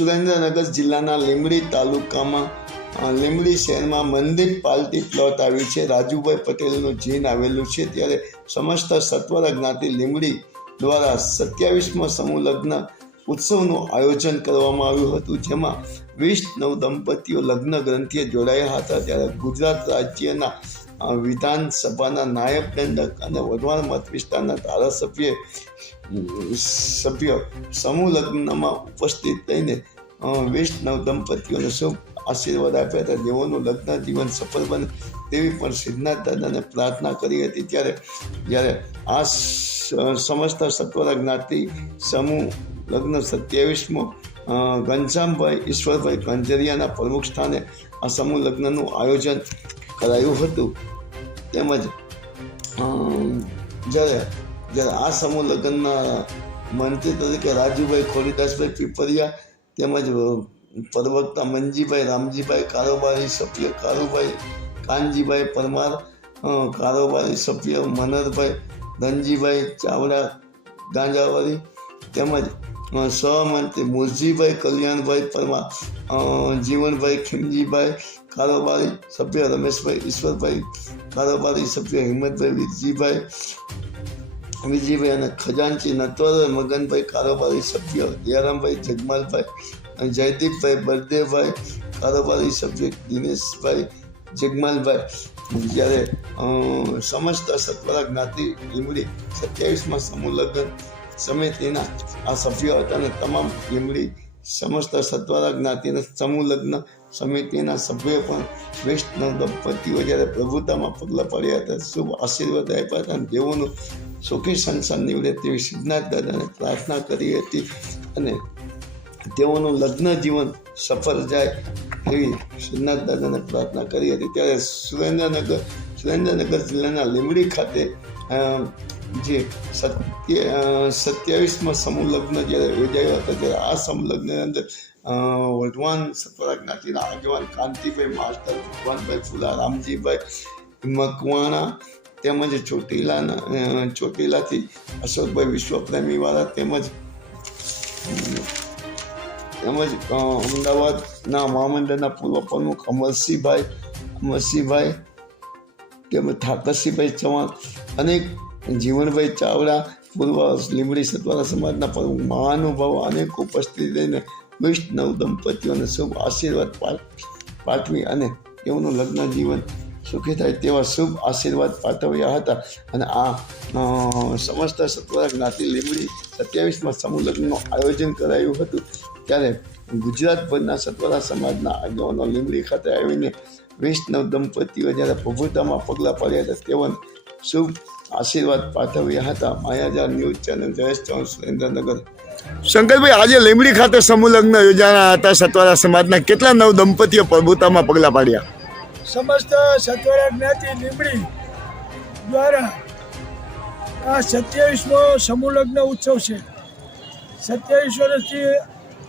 જિલ્લાના લીંબડી તાલુકામાં લીંબડી શહેરમાં મંદિર પાલટી પ્લોટ આવી છે. રાજુભાઈ પટેલનું જીન આવેલું છે. ત્યારે સમસ્ત સત્વરા જ્ઞાતિ લીંબડી દ્વારા સત્યાવીસમો સમૂહ લગ્ન ઉત્સવનું આયોજન કરવામાં આવ્યું હતું, જેમાં વીસ નવ દંપતીઓ લગ્ન ગ્રંથિએ જોડાયા હતા. ત્યારે ગુજરાત રાજ્યના વિધાનસભાના નાયબ દંડક અને વઢવાણ મત વિસ્તારના ધારાસભ્ય સભ્ય સમૂહ લગ્નમાં ઉપસ્થિત રહીને વૈષ્ણવ દંપતીઓને શુભ આશીર્વાદ આપ્યા હતા. જેઓનું લગ્ન જીવન સફળ બને તેવી પણ સિદ્ધનાથ દાદાને પ્રાર્થના કરી હતી. ત્યારે, જ્યારે આ સમસ્ત સત્વરા જ્ઞાતિ સમૂહ લગ્ન સત્યાવીસમો ઘનશ્યામભાઈ ઈશ્વરભાઈ કંજરિયાના પ્રમુખ સ્થાને આ સમૂહ લગ્નનું આયોજન કરાયું હતું. તેમજ જ્યારે જ્યારે આ સમૂહ લગ્નના મંત્રી તરીકે રાજુભાઈ ખોડીદાસભાઈ પીપરિયા તેમજ પ્રવક્તા મંજીભાઈ રામજીભાઈ કારોબારી સભ્ય કારુભાઈ કાનજીભાઈ પરમાર કારોબારી સભ્ય મનરભાઈ ધનજીભાઈ ચાવડા ગાંજાવારી તેમજ સહમંત્રી મુરજીભાઈ કલ્યાણભાઈ પરમાર જીવનભાઈ ખીમજીભાઈ, કારોબારી સભ્ય રમેશભાઈ ઈશ્વરભાઈ, કારોબારી સભ્ય હિંમતભાઈ વિરજીભાઈ વિજયભાઈ અને ખજાનચી નટવર, મગનભાઈ કારોબારી સભ્ય દયારામભાઈ જગમાલભાઈ અને જયદીપભાઈ બળદેવભાઈ, કારોબારી સભ્ય દિનેશભાઈ જગમાલભાઈ. જ્યારે સમસ્ત સત્વરા જ્ઞાતિ લીમડી સત્યાવીસમાં સમૂહ લગ્ન સમિતિના આ સભ્યો હતા અને તમામ લીમડી સમસ્ત સત્વરા જ્ઞાતિના સમૂહ લગ્ન સમિતિના સભ્યો પણ વૈષ્ણવ દંપતીઓ જ્યારે પ્રભુતામાં પગલાં પડ્યા હતા, શુભ આશીર્વાદ આપ્યા હતા અને તેઓનું સુખી સંસાર નીવડે તેવી સિદ્ધનાથ દાદાને પ્રાર્થના કરી હતી અને તેઓનું લગ્ન જીવન સફળ જાય એવી સિદ્ધનાથ દાદાને પ્રાર્થના કરી હતી. ત્યારે સુરેન્દ્રનગર સુરેન્દ્રનગર જિલ્લાના લીમડી ખાતે જે સત્ય સત્યાવીસમાં સમૂહ જ્યારે યોજાયો હતા, ત્યારે આ સમૂહ અંદર વઢવાન સત્વરા જ્ઞાતિના આગેવાન કાંતિભાઈ માસ્ટર ભગવાનભાઈ ફુલા, રામજીભાઈ મકવાણા તેમજ ચોટીલાના ચોટીલાથી અશોકભાઈ વિશ્વપ્રેમીવાળા તેમજ તેમજ અમદાવાદના મહામંડળના પૂર્વ પ્રમુખ અમરસિંહભાઈ અમરસિંહભાઈ તેમજ ઠાકરસિંહભાઈ ચૌહાણ, અનેક જીવનભાઈ ચાવડા, પૂર્વ લીમડી સત્વારા સમાજના પર મહાનુભાવો, અનેક ઉપસ્થિત રહીને વૈષ્ણવ દંપતીઓને શુભ આશીર્વાદ પાઠવી અને તેઓનું લગ્ન જીવન સુખી થાય તેવા શુભ આશીર્વાદ પાઠવ્યા હતા. અને આ સમસ્ત સત્વરા જ્ઞાતિ લીમડી સત્યાવીસમાં સમૂહ લગ્નનું આયોજન કરાયું હતું. ત્યારે ગુજરાતભરના સત્વરા સમાજના આગેવાનો લીમડી ખાતે આવીને વૈષ્ણવ દંપતીઓ જ્યારે પ્રભુતામાં પગલાં પડ્યા હતા, તેઓને શુભ આશીર્વાદ પાઠવ્યા હતા. Mayajar news channel Jayesh Chauhan Surendranagar. Shankarbhai આજે લીમડી ખાતે સમૂહ લગ્ન યોજાના હતા સતવારા સમાજના કેટલા નવ દંપતીઓ પ્રભુતામાં પગલાં પાડ્યા? સમસ્ત સતવારા જ્ઞાતિ લીમડી દ્વારા આ સત્યાવીસમો સમૂહ લગ્ન ઉત્સવ છે. સત્યાવીસ વર્ષથી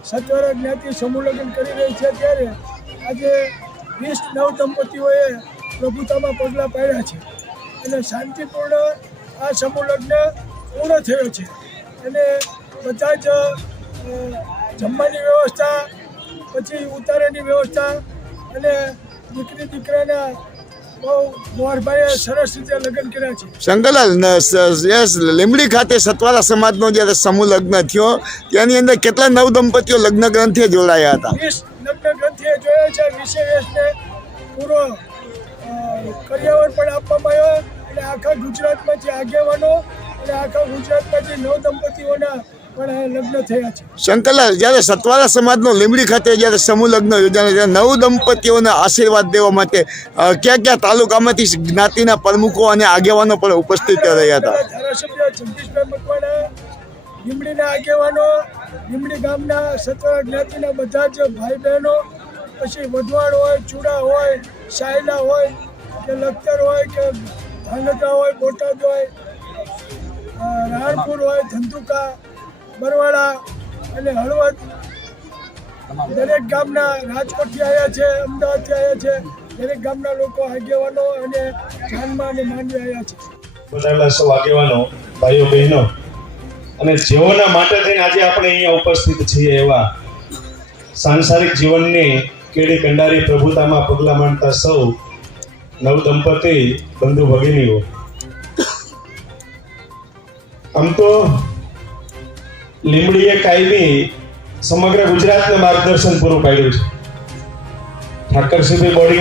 સત્વારા જ્ઞાતિ સમૂહ લગ્ન કરી રહી છે ત્યારે આજે વીસ નવ દંપતીઓએ પ્રભુતામાં પગલાં પાડ્યા છે. અને શાંતિપૂર્ણ આ સમૂહ લગ્ન પૂર્ણ થયો છે. અને બધા જ જમવાની વ્યવસ્થા પછી ઉતારાની વ્યવસ્થા અને દીકરી દીકરાના બહુ મોહરભાઈએ સરસ રીતે લગ્ન કર્યા છે. શંકરલાલ યસ લીમડી ખાતે સતવારા સમાજનો જ્યારે સમૂહ લગ્ન થયો ત્યાંની અંદર કેટલા નવ દંપતીઓ લગ્ન ગ્રંથે જોડાયા હતા? લગ્ન ગ્રંથિએ જોયો છે વીસે પૂરો કરિયાવર પણ આપવામાં આવ્યો. અને આખા ગુજરાતમાંથી આગેવાનો અને આખા ગુજરાતમાંથી નવ દંપતીઓના પણ લગ્ન થયા છે. શંકરલાલ જ્યારે સત્વારા સમાજનો લીમડી ખાતે જ્યારે સમૂહ લગ્ન યોજાના ત્યારે નવ દંપતીઓને આશીર્વાદ દેવા માટે ક્યાં ક્યાં તાલુકામાંથી જ્ઞાતિના પ્રમુખો અને આગેવાનો પણ ઉપસ્થિત રહ્યા હતા? ધારાસભ્ય જગદીશભાઈ મકવાણા લીમડીના આગેવાનો લીમડી ગામના સત્વરા જ્ઞાતિના બધા જ ભાઈ બહેનો પછી વઢવાણ હોય ચૂડા હોય સાયલા હોય કે લખતર હોય કે ધાંગધ્રા હોય, બોટાદ હોય રાણપુર હોય, ધંધુકા બરવાડા અને હળવદ દરેક ગામના રાજકોટથી આવ્યા છે, અમદાવાદથી આવ્યા છે, દરેક ગામના લોકો આગેવાનો અને જાનમાં અને માનવી આવ્યા છે. બોલાવેલા સૌ આગેવાનો, ભાઈઓ, બહેનો, અને જેઓના માટે થઈને આજે આપણે અહીંયા ઉપસ્થિત છીએ એવા સાંસારિક જીવનની કેડી કંડારી પ્રભુતામાં પગલાં માંડતા સૌ નવ દંપતી, બંધુ ભગિનીઓ. આમ તો લીમડીએ કાયમી સમગ્ર ગુજરાતને માર્ગદર્શન પૂરું પાડ્યું છે. ઠાકરસિંહભાઈ બોર્ડિંગ